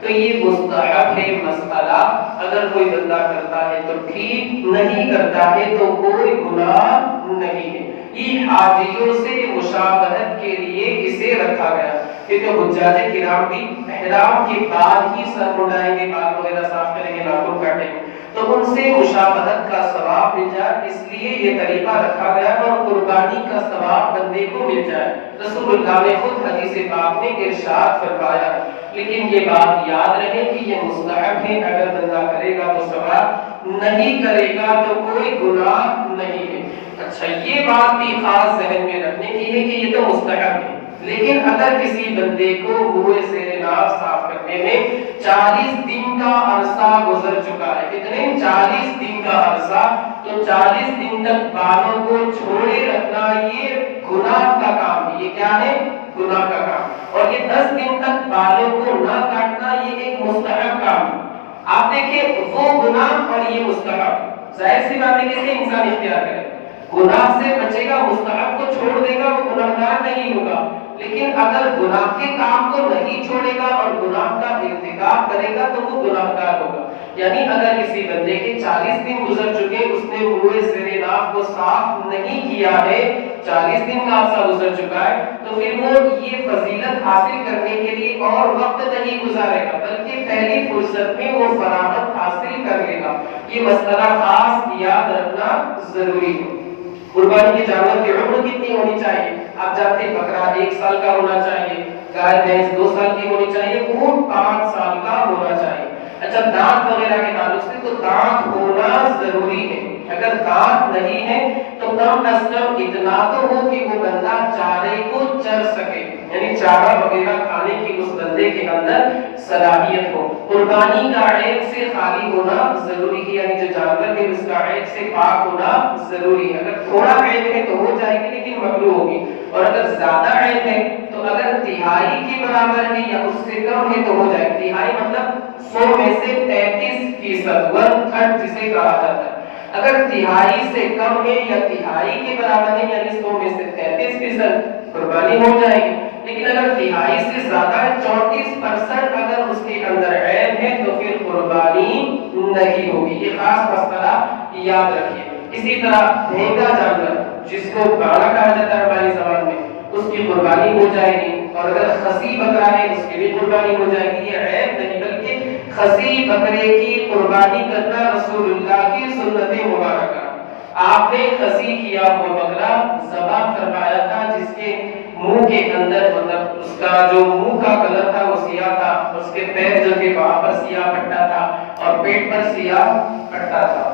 تو یہ مستحب ہے مسئلہ۔ اگر کوئی بندہ کرتا ہے تو ٹھیک، نہیں کرتا ہے تو کوئی گناہ نہیں ہے۔ یہ حاجیوں سے مشابہت کے لیے اسے رکھا گیا، کیونکہ حجاج کرام بھی احرام کے بعد ہی سر مڈائیں گے، بال وغیرہ صاف کریں گے، ناخن کاٹیں گے، تو ان سے مشابہت کا ثواب مل جائے، اس لیے یہ طریقہ رکھا گیا اور قربانی کا ثواب بندے کو مل جائے۔ رسول اللہ نے خود حدیث پاک میں ارشاد فرمایا، لیکن یہ بات یاد رہے کہ یہ مستحب ہے، اگر بندہ کرے گا تو ثواب، نہیں کرے گا تو کوئی گناہ نہیں ہے۔ اچھا، یہ بات بھی خاص ذہن میں رکھنے کی ہے کہ یہ تو مستحب ہے، لیکن اگر کسی بندے کو منہ سے ناف صاف کرنے میں 40 دن کا عرصہ گزر چکا ہے، کتنے 40 دن کا عرصہ، تو 40 دن تک بالوں کو چھوڑے رکھنا یہ گناہ کا کام ہے۔ یہ کیا ہے؟ گناہ کا کام۔ اور یہ 10 دن تک بالوں کو نہ کاٹنا یہ ایک مستحب کام ہے۔ آپ دیکھیں، وہ گناہ اور یہ مستحب، ظاہر سی بات ہے کہ اسے انسان اختیار کرے، گناہ سے بچے گا، مستحب کو چھوڑ دے گا، وہ گناہگار نہیں ہوگا، لیکن اگر گناہ کے کام کو نہیں چھوڑے گا اور گناہ کا ارتکاب کرے گا تو وہ گناہگار ہوگا۔ یعنی اگر کسی بندے کے 40 دن گزر چکے، اس نے منہ سے ناف کو صاف نہیں کیا ہے، 40 دن کا عرصہ گزر چکا ہے، تو پھر وہ یہ فضیلت حاصل کرنے کے لیے اور وقت نہیں گزارے گا، بلکہ پہلی فرصت میں وہ فراغت حاصل کر لے گا۔ یہ مسئلہ خاص یاد رکھنا ضروری ہے۔ قربانی کے جانور کی عمر کتنی ہونی چاہیے؟ آپ جانتے ہیں بکرا 1 سال کا ہونا چاہیے، گائے بھینس 2 سال کی ہونی چاہیے، اونٹ 5 سال کا ہونا چاہیے۔ اچھا دانت وغیرہ کے تعلق سے تو دانت ہونا ضروری ہے، اگر دانت نہیں ہے تو کم از کم اتنا تو ہو کہ وہ بندہ چارے کو چر سکے، یعنی چارہ وغیرہ کھانے کی اس بندے کے اندر صلاحیت ہو۔ قربانی کا عیب سے خالی ہونا ضروری ہے، یعنی جو جانور ہے اس کا عیب سے پاک ہونا ضروری ہے۔ اگر تھوڑا عیب ہے تو ہو جائے گی لیکن مکروہ ہوگی، اور اگر زیادہ عیب ہے تو اگر تہائی کے برابر ہے یا اس سے کم ہے تو ہو جائے گی۔ تہائی مطلب 100 میں سے 33%، 1/3 جسے کہا جاتا ہے۔ اگر تہائی سے کم ہے یا تہائی کے برابر ہے یعنی 100 میں سے 33%، قربانی ہو جائے گی۔ لیکن اگر تہائی سے زیادہ ہے 34% اگر اس کے اندر عیب ہے تو پھر قربانی نہیں ہوگی۔ یہ خاص مسئلہ یاد رکھیے۔ اسی طرح بھینگا جانور جس کو گاڑا کہا جاتا ہے ہماری زبان میں، اس کی قربانی ہو جائے گی، اور اگر خصی بکرا ہے اس کی بھی قربانی ہو جائے گی۔ یہ عیب نہیں بلکہ خصی بکرے کی قربانی کرنا رسول اللہ کی سنت مبارکہ۔ آپ نے خصی کیا ہوا بکرا ذبح فرمایا تھا جس کے منہ کے اندر مطلب اس کا جو منہ کا کلر تھا وہ سیاہ تھا، اس کے پیر جو تھے وہاں پر سیاہ پٹا تھا اور پیٹ پر سیاہ پٹا تھا۔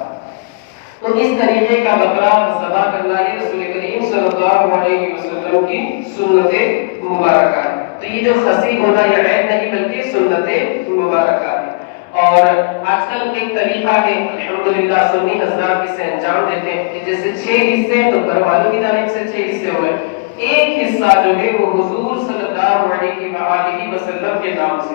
تو اس طریقے کا بکرا ذبح کرنا یہ رسول کریم صلی اللہ علیہ وسلم کی سنت مبارکہ ہے۔ تو یہ جو خصی ہونا یہ عیب نہیں بلکہ سنت مبارکہ ہے۔ اور آج کل ایک طریقہ ہے الحمدللہ سنی حضرات اسے انجام دیتے ہیں کہ جیسے 6 حصے تو گھر والوں کی جانب سے 6 حصے ہوئے، ایک حصہ جو ہے وہ حضور صلی اللہ علیہ وآلہ وسلم کے نام سے،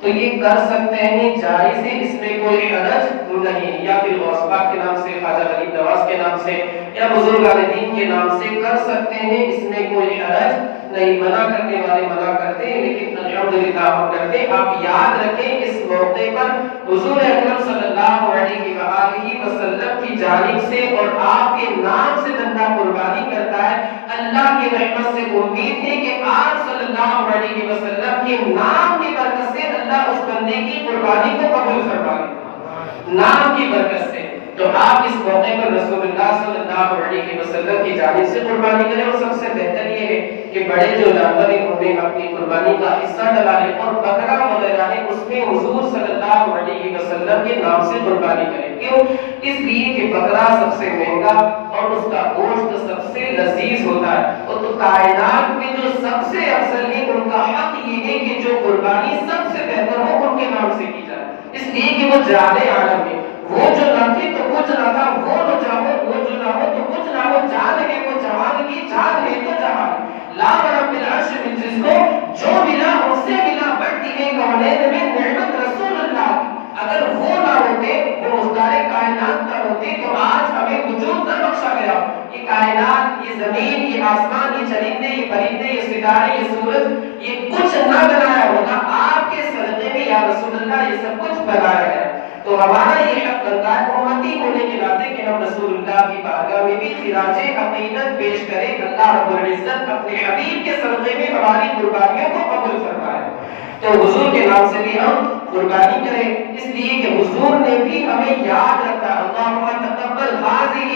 تو یہ کر سکتے ہیں، جائز ہے، اس میں کوئی حرج نہیں، یا پھر غوث پاک کے نام سے، خواجہ غریب نواز کے نام سے یا بزرگان دین کے نام سے کر سکتے ہیں، اس میں کوئی حرج نہیں۔ منع کرنے والے منع کرتے ہیں لیکن الحمدللہ ہم کرتے ہیں۔ آپ یاد رکھیں اس موقع پر حضور اکرم صلی اللہ علیہ وآلہ وسلم کی جانب سے اور آپ کے نام سے بندہ قربانی کرتا ہے، اللہ کی رحمت سے امید ہے کہ آپ صلی اللہ علیہ وسلم کے نام کی برکت سے اللہ اس بندے کی قربانی کو قبول فرما لے، نام کی برکت سے۔ تو آپ اس موقع پر رسول اللہ صلی اللہ علیہ وسلم کی جانب سے قربانی کریں، اور سب سے بہتر یہ ہے کہ بڑے جو جانور ہیں انہیں اپنی قربانی کا حصہ ڈالیں، اور بکرا وغیرہ ہے اس میں حضور صلی اللہ علیہ وسلم کے نام سے قربانی کریں۔ کیوں؟ اس لیے کہ بکرا سب سے مہنگا اور اس کا گوشت سب سے لذیذ ہوتا ہے، اور تو کائنات میں جو سب سے افضل ہے ان کا حق یہ ہے کہ جو قربانی سب سے بہتر ہو ان کے نام سے کی جائے، اس لیے کہ وہ جان عالم ہے، وہ جو نہ تھی تو کچھ نہ تھا، وہ نہ چاہو وہ جو نہ ہو تو کچھ نہ ہو، جان ہے وہ جہان کی، جان ہے تو جہان لا رب العرش من جس کو جو ملا ان سے ملا، بڑھتی ہے کونین میں نعمت رسول اللہ کی۔ اگر وہ نہ ہوتے، وہ مختار کائنات نہ ہوتے تو آج ہمیں وجود نہ بخشا گیا۔ یہ کائنات، یہ زمین، یہ آسمان، یہ چرندے، یہ پرندے، یہ ستارے، یہ سورج، یہ کچھ نہ بنایا ہوگا، آپ کے صدقے میں یا رسول اللہ یہ سب کچھ بنایا ہے۔ تو ہمارا یہ حق بنتا ہے امتی ہونے کے ناطے کہ ہم رسول اللہ کی بارگاہ میں بھی خراج عقیدت پیش کریں، اللہ رب العزت اپنے حبیب کے صدقے میں ہماری قربانیوں کو قبول فرمائے۔ تو حضور کے نام سے بھی ہم قربانی کریں، اس لیے کہ حضور نے بھی ہمیں یاد رکھا، اللہم تقبل ھذہ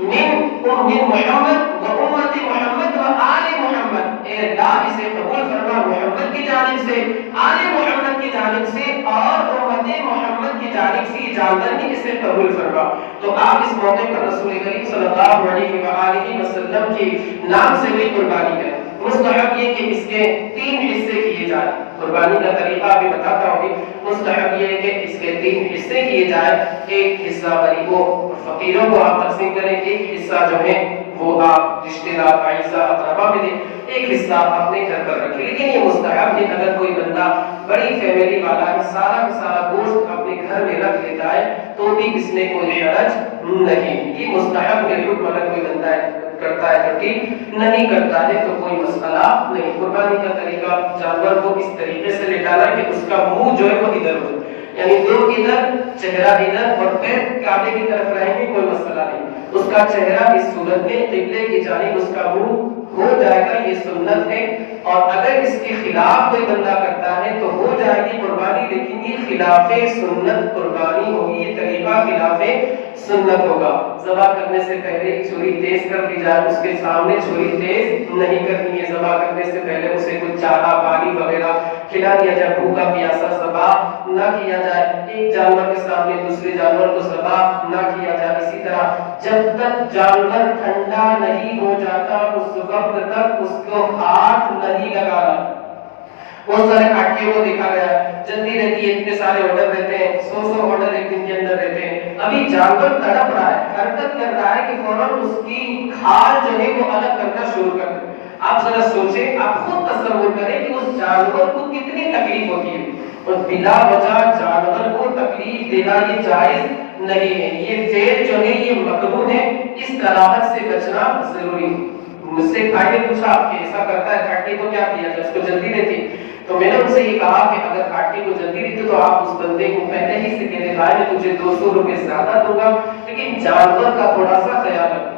من محمد و امت محمد و آل محمد، اے اللہ اسے قبول فرما محمد کی جانب سے، آل محمد کی جانب سے اور امت محمد کی جانب سے، جانور کی اسے قبول فرما۔ تو آپ اس موقع پر رسول کریم صلی اللہ علیہ وآلہ وسلم کے نام سے بھی قربانی کریں۔ مستحب یہ کہ اس کے 3 حصے کیے جائیں، قربانی کا طریقہ بھی بتاتا ہوں۔ مستحب یہ ہے کہ اس کے 3 حصے کیے جائیں، ایک حصہ غریبوں اور فقیروں کو آپ تقسیم کریں، ایک حصہ جو ہے وہ آپ رشتہ دار اعزاء اقربا میں دیں، ایک حصہ اپنے گھر پر رکھیں۔ لیکن یہ مستحب ہے، اگر کوئی بندہ بڑی فیملی والا ہے، سارا کا سارا گوشت اپنے گھر میں رکھ لیتا ہے تو بھی اس میں کوئی حرج نہیں۔ یہ مستحب ہے، حکم اگر کوئی بندہ کرتا ہے تو ٹھیک، نہیں کرتا ہے تو کوئی مسئلہ نہیں۔ قربانی کا طریقہ جانور کو اس طریقے سے لٹانا کہ اس کا منہ جو ہے وہ ادھر ہو، یعنی دو ادھر، چہرہ ادھر اور پیر کعبے کی طرف رہیں گے، کوئی مسئلہ نہیں۔ اس کا چہرہ اس صورت میں قبلے کی جانب اس کا منہ ہو جائے گا، یہ سنت ہے، اور اگر اس کے خلاف کوئی بندہ کرتا ہے تو ہو جائے گی قربانی، لیکن یہ خلاف سنت قربانی ہوگی، یہ طریقہ خلاف سنت ہوگا۔ ذبح کرنے سے پہلے چھری تیز کر دی جائے، اس کے سامنے چھری تیز نہیں کرنی ہے، ذبح کرنے سے پہلے اسے کچھ چارہ پانی وغیرہ کھلا دیا جائے، بھوکا پیاسا ذبح نہ کیا جائے، ایک جانور کے سامنے دوسرے جانور کو ذبح نہ کیا جائے۔ اسی طرح جب تک جانور ٹھنڈا نہیں ہو جاتا اس وقت تک اس کو ہاتھ نہیں لگانا۔ بہت سارے کھاٹیوں کو دیکھا گیا ہے، جلدی رہتی ہے، اتنے سارے آرڈر رہتے ہیں، 100 آرڈر ایک دن کے اندر رہتے ہیں، ابھی جانور تڑپ رہا ہے، حرکت کر رہا ہے کہ فوراً اس کی کھال جو ہے وہ الگ کرنا شروع کر دیں۔ آپ ذرا سوچیں، آپ خود تصور کریں کہ اس جانور کو کتنی تکلیف ہوتی ہے، اور بلا وجہ جانور کو تکلیف دینا یہ جائز نہیں ہے، یہ فعل جو ہے یہ مکروہ ہے، اس کراہت سے بچنا ضروری ہے۔ مجھ سے بھائی نے پوچھا کہ ایسا کرتا ہے کھاٹی تو کیا کیا جائے، اس کو جلدی رہتی، تو میں نے ان سے یہ کہا کہ اگر کھاٹی کو جلدی رہتی تو آپ اس بندے کو پہلے ہی سے کہتے بھائی میں تجھے 200 روپے زیادہ دوں گا، لیکن جانور کا تھوڑا سا خیال رکھنا۔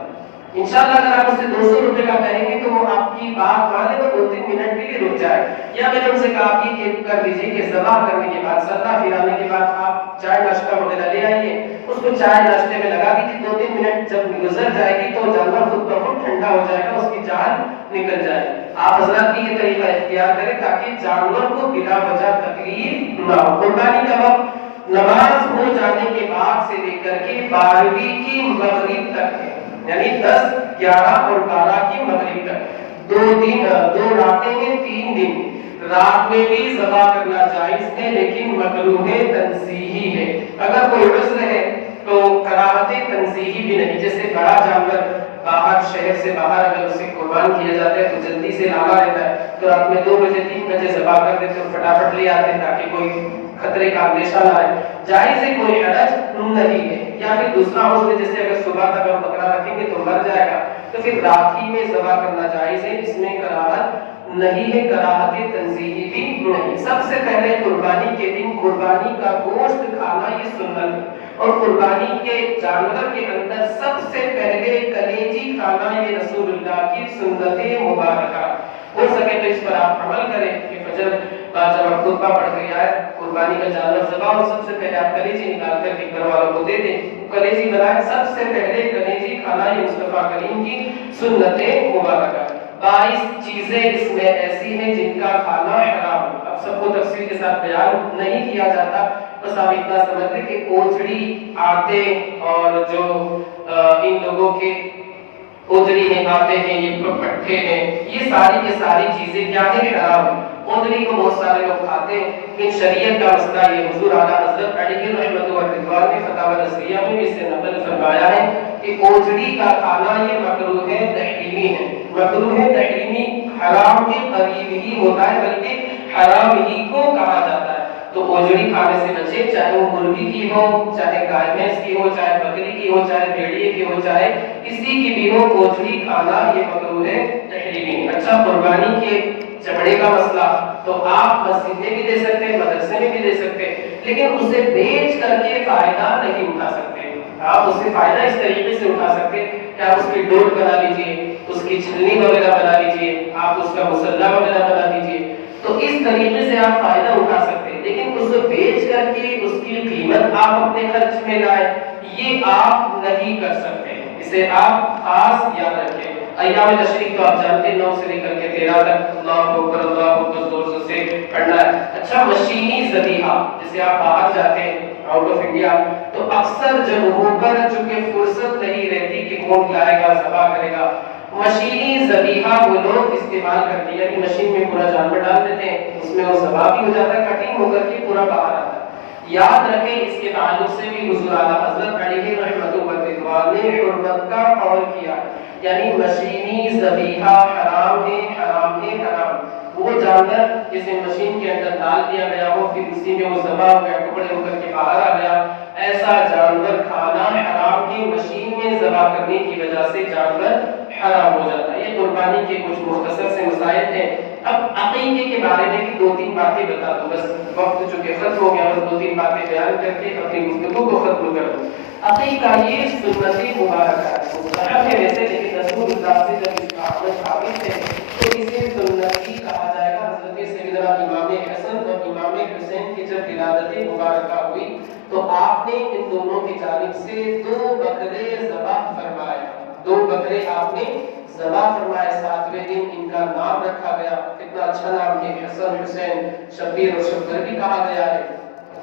انشاءاللہ اگر آپ اسے 200 روپے کا کہیں گے تو وہ آپ کی بات مانے گا، 2-3 منٹ کے لیے رک جائے۔ یا میں نے ان سے کہا آپ یہ کر دیجیے کہ ذبح کرنے کے بعد سرنا پھرانے کے بعد آپ چائے ناشتہ وغیرہ لے آئیے، اس کو چائے ناشتے میں لگا دیجیے، 2-3 منٹ جب گزر جائے گی تو جانور خود بخود ٹھنڈا ہو جائے گا، اس کی جان نکل جائے۔ آپ حضرات بھی یہ طریقہ اختیار کریں تاکہ جانور کو بلا وجہ تکلیف نہ ہو۔ قربانی کا وقت نماز ہو جانے کے بعد سے لے کر کے 12ویں کی مغرب تک ہے، یعنی 10، 11 اور 12 کی مغرب تک، 2 راتیں ہیں، 3 دن۔ رات میں بھی ذبح کرنا جائز ہے لیکن مکروہ تنزیہی ہے۔ اگر کوئی عذر ہے تو کراہت تنزیہی بھی نہیں، جیسے بڑا جانور باہر شہر سے باہر اگر اسے قربان کیا جاتا ہے تو جلدی سے لانا رہتا ہے، تو رات میں 2 بجے 3 بجے ذبح کر دیتے اور فٹافٹ لے آتے تاکہ کوئی خطرے کا اندیشہ نہ آئے، جائز ہے، کوئی حرج نہیں ہے۔ یا پھر دوسرا عذر جیسے اگر صبح تک ہم بکرا رکھیں گے تو مر جائے گا تو پھر رات ہی میں ذبح کرنا جائز ہے، اس میں کراہت نہیں ہے، کراہت تنزیہی بھی نہیں۔ سب سے پہلے قربانی کے دن قربانی کا گوشت کھانا یہ سنت ہے، اور قربانی کے جانور کے اندر سب سے پہلے کلیجی کھانا یہ رسول اللہ کی سنت مبارکہ۔ ہو سکے تو اس پر آپ عمل کریں کہ فجر جب آپ خطبہ پڑھ کر آئے قربانی کا جانور ذبح ہو، سب سے پہلے آپ کلیجی نکال کر کے گھر والوں کو دے دیں، کلیجی بنائے، سب سے پہلے کلیجی کھانا یہ مصطفیٰ کریم کی سنت مبارکہ۔ 22 چیزیں اس میں ایسی ہیں جن کا کھانا حرام ہے، اب سب کو تفصیل کے ساتھ بیان نہیں کیا جاتا، بس آپ اتنا سمجھتے کہ اوجھڑی، آٹے، اور جو ان لوگوں کے اوجھڑی ہیں، آتے ہیں، یہ پٹھے ہیں، یہ ساری کی ساری چیزیں کیا ہیں، حرام ہیں۔ اوجھڑی کو بہت سارے لوگ کھاتے ہیں، لیکن شریعت کا مسئلہ یہ حضور اعلیٰ حضرت علی رحمۃ اللہ رضوان نے فتاوی نصیحہ میں اسے نقل فرمایا ہے کہ اوجھڑی کا کھانا یہ مکروہ تحریمی ہے، مکروہ تحریمی حرام کے قریب ہی ہوتا ہے، بلکہ حرام ہی کو کہا جاتا ہے۔ تو اوجھڑی کھانے سے بچے، چاہے وہ مرغی کی ہو، چاہے گائے بھینس کی ہو، چاہے بکری کی ہو، چاہے بھیڑیے کی ہو، چاہے کسی کی بھی ہو، اوجھڑی کھانا یہ مکروہ تحریمی۔ اچھا، قربانی کے چمڑے کا مسئلہ تو آپ مسجد میں بھی دے سکتے ہیں، مدرسے میں بھی دے سکتے ہیں، لیکن اسے بیچ کر کے فائدہ نہیں اٹھا سکتے۔ آپ اس سے فائدہ اس طریقے سے اٹھا سکتے کہ آپ اس کی ڈوٹ بنا لیجئے، اس کی چھلنی وغیرہ بنا لیجئے، آپ اس کا مسلح وغیرہ بنا دیجئے، تو اس طریقے سے آپ فائدہ اٹھا سکتے ہیں، لیکن اس کو بیچ کر کے اس کی قیمت آپ اپنے خرچ میں لائیں، یہ آپ نہیں کر سکتے، اسے آپ خاص یاد رکھیں۔ ایام تشریق تو آپ جانتے ہیں، 9 سے لے کر کے 13 تک اللہ اکبر زور سے پڑھنا ہے۔ اچھا، مشینی ذبیحہ، جیسے آپ باہر جاتے ہیں آؤٹ آف انڈیا تو اکثر جگہوں پر چونکہ فرصت نہیں رہتی کہ کون لائے گا، ذبح کرے گا، مشینی ذبیحہ وہ لوگ استعمال کرتے ہیں، یعنی مشین میں پورا جانور ڈال دیتے ہیں، اس میں وہ ذبح بھی ہو جاتا ہے، کٹنگ ہو کر کے پورا باہر آتا ہے۔ یاد رکھیں اس کے تعلق سے بھی حضور اعلیٰ حضرت علی رحمۃ اللہ نے حرمت کا قول کیا، یعنی مشینی ذبیحہ حرام ہے، حرام ہے، حرام۔ وہ جانور جسے مشین کے اندر ڈال دیا گیا ہو، پھر اسی میں وہ ذبح ہو گیا، ٹکڑے ہو کر کے باہر آ گیا، ایسا جانور کھانا حرام ہے، مشین میں ذبح کرنے کی وجہ سے جانور حرام ہو جاتا ہے۔ یہ قربانی کے کچھ مختصر سے مسائل ہیں۔ اب عقیقے کے بارے میں بھی 2-3 باتیں بتا دوں، بس وقت چونکہ ختم ہو گیا، بس 2-3 باتیں بیان کر کے اپنی گفتگو کو ختم کر دوں۔ عقیقہ یہ سنت مبارکہ ہے، مستحب ہے ویسے، لیکن رسول اللہ سے جب اس کا عمل ثابت ہے تو اس 7ویں دن ان کا نام رکھا گیا، کتنا اچھا نام ہے، حسن حسین، شبیر اور شبیر بھی کہا گیا ہے،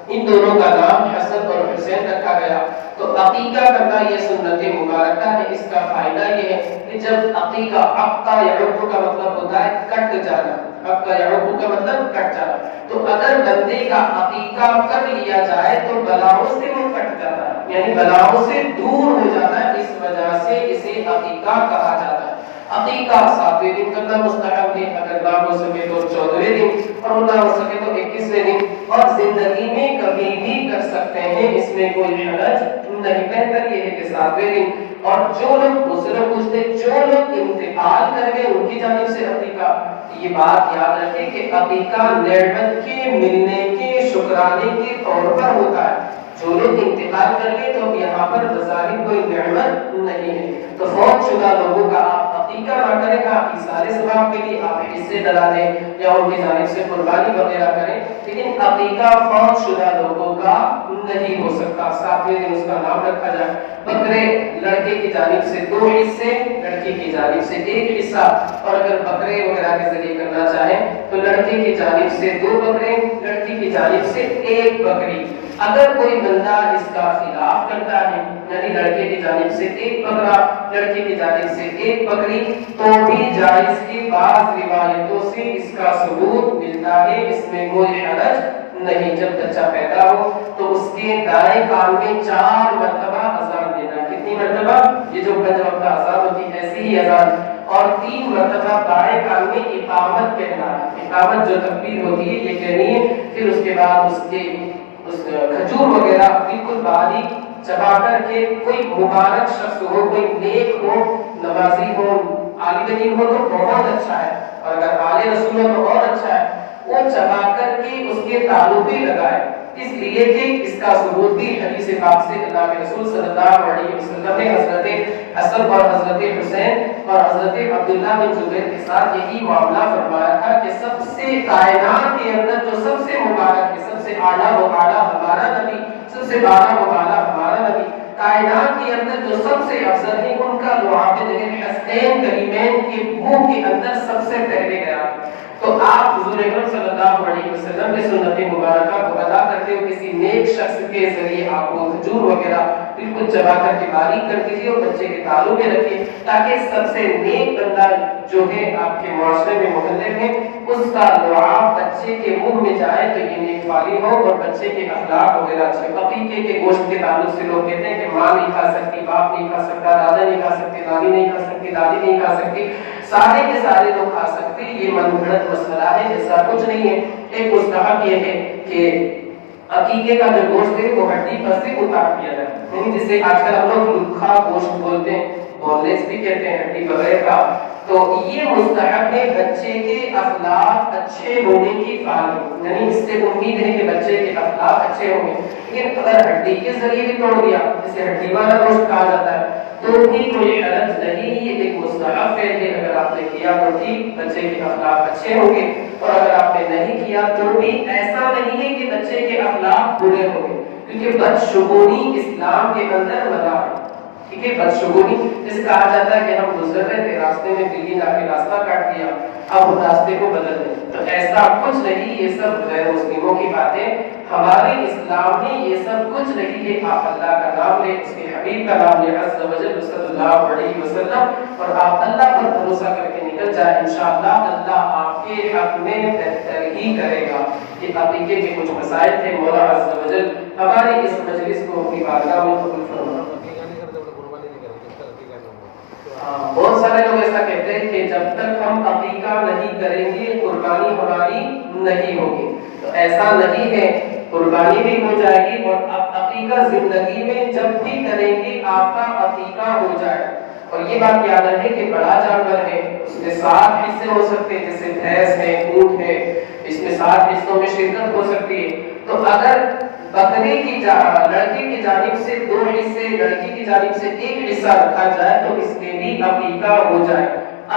ان دونوں کا نام حسن اور حسین رکھا گیا۔ تو عقیقہ کرنا یہ سنت مبارکہ ہے۔ اس کا فائدہ یہ ہے کہ جب عقیقہ، عقہ یعق کا مطلب ہوتا ہے کٹ جانا، عقہ یعق کا مطلب کٹ جانا، تو اگر بندے کا عقیقہ کر لیا جائے تو بلاؤں سے وہ کٹ جاتا ہے، یعنی بلاؤں سے دور ہو جاتا ہے، اس وجہ سے اسے عقیقہ کہا جاتا ہے۔ عقیقہ 7ویں دن کرنا مستحب ہے، اگر نہ ہو سکے تو 14ویں دن، اور نہ ہو سکے تو 21ویں دن، اور زندگی میں کبھی بھی کر سکتے ہیں، اس میں کوئی حرج نہیں۔ بہتر یہ ہے کہ 7ویں دن، اور جو لوگ دوسرے پوچھتے جو لوگ انتقال کر گئے ان کی جانب سے عقیقہ، یہ بات یاد رکھیں کہ عقیقہ نعمت کے ملنے کے شکرانے کے طور پر ہوتا ہے۔ جو لوگ انتقال کر گئے تو یہاں پر بظاہر کوئی نعمت نہیں ہے، تو فوت شدہ لوگوں کا آپ عقیقہ نہ کریں، آپ ایثار ثواب کے لیے آپ حصے ڈلا دیں یا ان کی جانب سے قربانی وغیرہ کریں، لیکن عقیقہ فوت شدہ لوگوں کا نہیں ہو سکتا۔ 7ویں دن اس کا نام رکھا جائے۔ بکرے لڑکے کی جانب سے 2 حصے، لڑکی کی جانب سے 1 حصہ، اور اگر بکرے وغیرہ کے ذریعے کرنا چاہیں تو لڑکے کی جانب سے 2 بکرے، لڑکی کی جانب سے 1 بکری۔ اگر کوئی بندہ اس کا خلاف کرتا ہے، یعنی لڑکے کی جانب سے 1 بکرا، لڑکی کی جانب سے 1 بکری، تو بھی جائز کی بعض روایتوں سے اس کا ثبوت ملتا ہے، اس میں کوئی حرج نہیں۔ جب بچہ پیدا ہو تو اس کے دائیں کان میں 4 مرتبہ اذان دینا۔ کتنی مرتبہ؟ یہ جو 5 وقت اذان ہوتی ہے ایسی ہی اذان، اور 3 مرتبہ دائیں کان میں اقامت کہنا ہے۔ اقامت جو تکبیر ہوتی ہے یہ کہنی ہے، پھر اس کے بعد اس کے کھجور وغیرہ بالکل باریک چبا کر کے، کوئی مبارک شخص ہو، کوئی نیک ہو، نمازی ہو، عالم دین ہو تو بہت اچھا ہے، اور اگر آل رسول ہو تو اور اچھا ہے، وہ چبا کر کے اس کے تالو پہ لگائے، اس لیے کہ اس کا ثبوت بھی حدیث پاک سے اللہ کے رسول صلی اللہ علیہ وسلم نے حضرت حسن اور حضرت حسین اور حضرت عبداللہ بن زبیر کے ساتھ یہی معاملہ فرمایا تھا کہ سب سے کائنات کے اندر جو سب سے مبارک ہے، سب سے اعلیٰ و اعلیٰ ہمارا نبی، سب سے بالا و بالا ہمارا نبی، کائنات کے اندر جو سب سے افضل ہے ان کا لعاب حسنین کریمین کے منہ کے اندر سب سے پہلے گیا۔ تو آپ حضور اکرم صلی اللہ علیہ وسلم کے سنت مبارکہ کو ادا کرتے ہو، کسی نیک شخص کے ذریعے آپ کو کھجور وغیرہ بالکل چبا کر کے باریک کر دیجیے اور بچے کے تالو میں رکھیے، تاکہ سب سے نیک بندہ جو ہے آپ کے معاشرے میں، محلے میں، اس کا لعاب بچے کے منہ میں جائے تو یہ نیک والی ہو اور بچے کے اخلاق وغیرہ اچھے۔ عقیقے کے گوشت کے تعلق سے لوگ کہتے ہیں کہ ماں نہیں کھا سکتی، باپ نہیں کھا سکتا، دادا نہیں کھا سکتے، نانی نہیں کھا سکتی، دادی نہیں کھا سکتی، سارے کے سارے لوگ کھا سکتے، یہ من گھڑت مسئلہ ہے، ایسا کچھ نہیں ہے۔ ایک مستحب یہ ہے کہ عقیقے کا جو گوشت ہے وہ ہڈی پر سے اتار دیا جائے، یعنی جسے آج کل ہم لوگ لکھا گوشت بولتے ہیں، بون لیس بھی کہتے ہیں، ہڈی بغیر کا، تو یہ مستحب ہے بچے کے اخلاق اچھے ہونے کی فال، یعنی اس سے امید ہے کہ بچے کے اخلاق اچھے ہوں گے۔ لیکن اگر ہڈی کے ذریعے بھی توڑ دیا، جسے ہڈی والا گوشت کہا جاتا ہے، تو بھی کوئی حرج نہیں، یہ ایک مستحب ہے کہ اگر آپ نے کیا تو ٹھیک، بچے کے اخلاق اچھے ہوں گے، اور اگر آپ نے نہیں کیا تو بھی ایسا نہیں ہے کہ بچے کے اخلاق برے ہوں گے، کیونکہ بدشگونی اسلام کے اندر منع ہے، ٹھیک ہے؟ بدشگونی جسے کہا جاتا ہے کہ ہم گزر رہے تھے، راستے میں بلی لا کے راستہ کاٹ دیا، اب راستے کو بدل دیں، تو ایسا کچھ نہیں، یہ سب غیر مسلموں کی باتیں، ہمارے اسلام میں یہ سب کچھ نہیں ہے۔ آپ اللہ کا نام لیں، اس کے حبیب کا نام لیں عز و جل صلی اللہ علیہ وسلم، اور آپ اللہ پر بھروسہ کر کے نکل جائیں، انشاءاللہ اللہ آپ کے حق میں بہتر ہی کرے گا۔ یہ عقیقے کے کچھ مسائل تھے، مولا عز و جل ہماری اس مجلس کو اپنی بارگاہ میں قبول فرمائے۔ بہت سارے لوگ ایسا کہتے ہیں کہ جب تک ہم عقیقہ نہیں کریں گے قربانی ہماری نہیں ہوگی، تو ایسا نہیں ہے، قربانی بھی ہو جائے گی، اور عقیقہ زندگی میں جب بھی کریں گے آپ کا عقیقہ ہو جائے۔ اور یہ بات یاد رکھیں کہ بڑا جانور ہے، اس میں 7 حصے ہو سکتے ہیں، جیسے بھینس ہے، اونٹ ہے، اس میں 7 حصوں میں شرکت ہو سکتی ہے، تو اگر بکرے کی لڑکے کی جانب سے 2 حصے، لڑکی کی جانب سے 1 حصہ رکھا جائے تو اس میں بھی عقیقہ ہو جائے،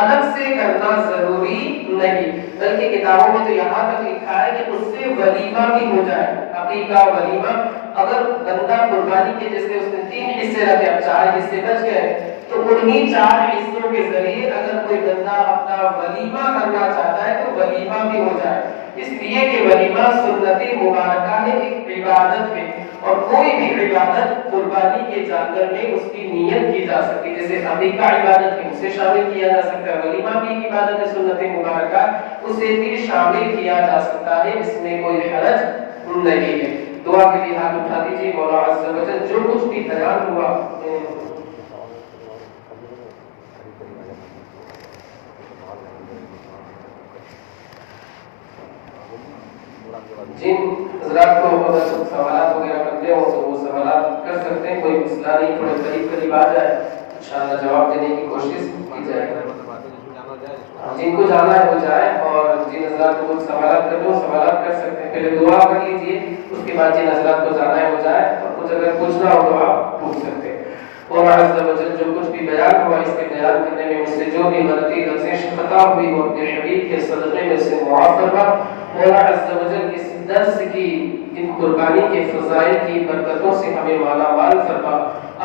الگ سے کرنا ضروری نہیں، بلکہ کتابوں میں تو یہاں تک لکھا ہے کہ اس سے ولیمہ بھی ہو جائے، عقیقہ ولیمہ۔ اگر بندہ قربانی کے جیسے اس نے 3 حصے رکھے، اب 4 حصے بچ گئے، تو انہی 4 حصوں کے ذریعے اگر کوئی بندہ اپنا ولیمہ کرنا چاہتا ہے تو ولیمہ بھی ہو جائے، اس لیے کہ ولیمہ سنت مبارکہ ہے، ایک عبادت ہے، اور کوئی بھی عبادت قربانی کے جانور میں اس کی نیت کی جا سکتی، جیسے عقیقہ عبادت ہے اسے شامل کیا جا سکتا ہے، ولیمہ بھی ایک عبادت ہے سنت مبارکہ اسے بھی شامل کیا جا سکتا ہے، اس میں کوئی حرج نہیں ہے۔ دعا کے لیے ہاتھ اٹھا دیجیے۔ مولا عز و جل جو کچھ بھی بیان ہوا جن حضرات کو اگر سوالات وغیرہ کرتے ہوں تو وہ سوالات کر سکتے ہیں، کوئی مسئلہ نہیں، تھوڑے قریب آ جائے انشاءاللہ جواب دینے کی کوشش کی جائے۔ جن کو جانا ہے وہ جائے، اور جن حضرات کو سوالات کرتے ہوں سوالات کر سکتے ہیں، پہلے دعا کر لیجئے، اس کے بعد جن حضرات کو جانا ہے وہ جائے، اور کچھ اگر پوچھنا ہو تو آپ پوچھ سکتے ہیں۔ اور عز و جل جو کچھ بھی بیان ہوا اس کے بیان کرنے میں مجھ سے جو بھی غلطی لفظ خطا ہوئی وہ اپنے حبیب کے صدقے میں سے معاف فرما۔ مولا عز و جل اس درس کی ان قربانی کے فضائل کی برکتوں سے ہمیں مالا مال فرما،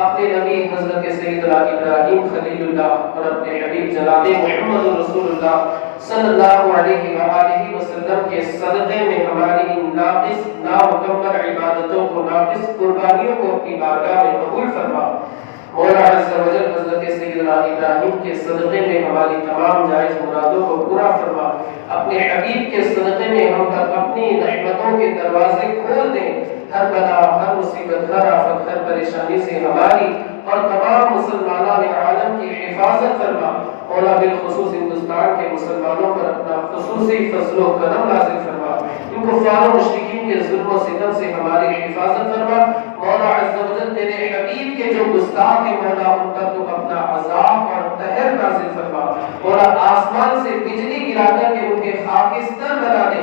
اپنے نبی حضرت سیدنا ابراہیم خلیل اللہ اور اپنے حبیب جناب محمد رسول اللہ صلی اللہ علیہ وآلہ وسلم کے صدقے میں ہماری ان ناقص نامکمل عبادتوں کو، ناقص قربانیوں کو اپنی بارگاہ میں قبول فرما۔ مولا عز و جل حضرت سیدنا ابراہیم کے صدقے میں ہماری تمام جائز مرادوں کو پورا فرما، اپنے حبیب کے صدقے میں ہم تک اپنی رحمتوں کے دروازے کھول دیں، ہر بلا، ہر مصیبت، ہر آفت، ہر پریشانی سے ہماری اور تمام مسلمانان عالم کی حفاظت فرما۔ مولا بالخصوص ہندوستان کے مسلمانوں پر اپنا خصوصی فضل و کرم نازل فرما، ان کفار و مشرکین کے ظلم و ستم سے ہماری حفاظت فرما۔ مولا عز و جل تیرے حبیب کے جو گستاخ ہیں مولا ان پر تو اپنا عذاب اور قہر نازل فرما۔ مولا آسمان سے بجلی گرا کر کے انہیں خاکستر بنا دے،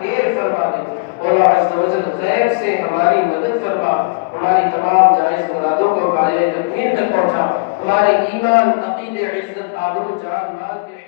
ڈھیر فرما دے۔ مولا عز و جل غیب سے ہماری مدد فرما، ہماری تمام جائز مرادوں کو بالغ تکمیل تک پہنچا، ہمارے ایمان، عقیدے، عزت، آبرو، جان، مال کے